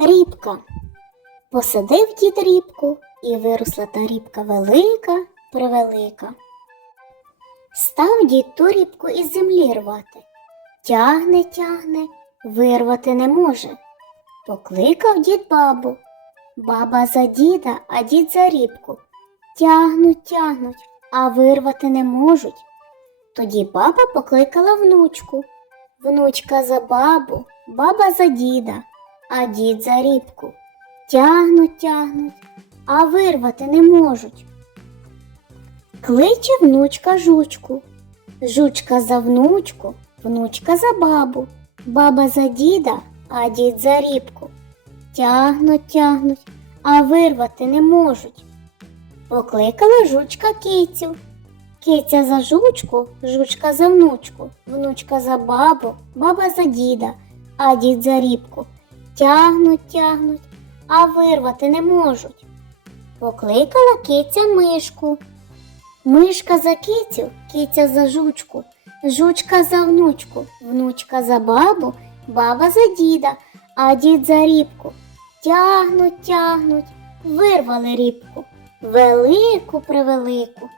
Рібка. Посадив дід рібку, і виросла та рібка велика, превелика. Став дід ту рібку із землі рвати. Тягне, тягне, вирвати не може. Покликав дід бабу. Баба за діда, а дід за рібку. Тягнуть, тягнуть, а вирвати не можуть. Тоді баба покликала внучку. Внучка за бабу, баба за діда, а дід за рібку. Тягнуть, тягнуть, а вирвати не можуть. Кличе внучка жучку. Жучка за внучку, внучка за бабу, баба за діда, а дід за рібку. Тягнуть, тягнуть, а вирвати не можуть. Покликала жучка кицю. Киця за жучку, жучка за внучку, внучка за бабу, баба за діда, а дід за рібку. Тягнуть, тягнуть, а вирвати не можуть. Покликала киця мишку. Мишка за кицю, киця за жучку, жучка за внучку, внучка за бабу, баба за діда, а дід за рібку. Тягнуть, тягнуть, вирвали рібку, велику превелику.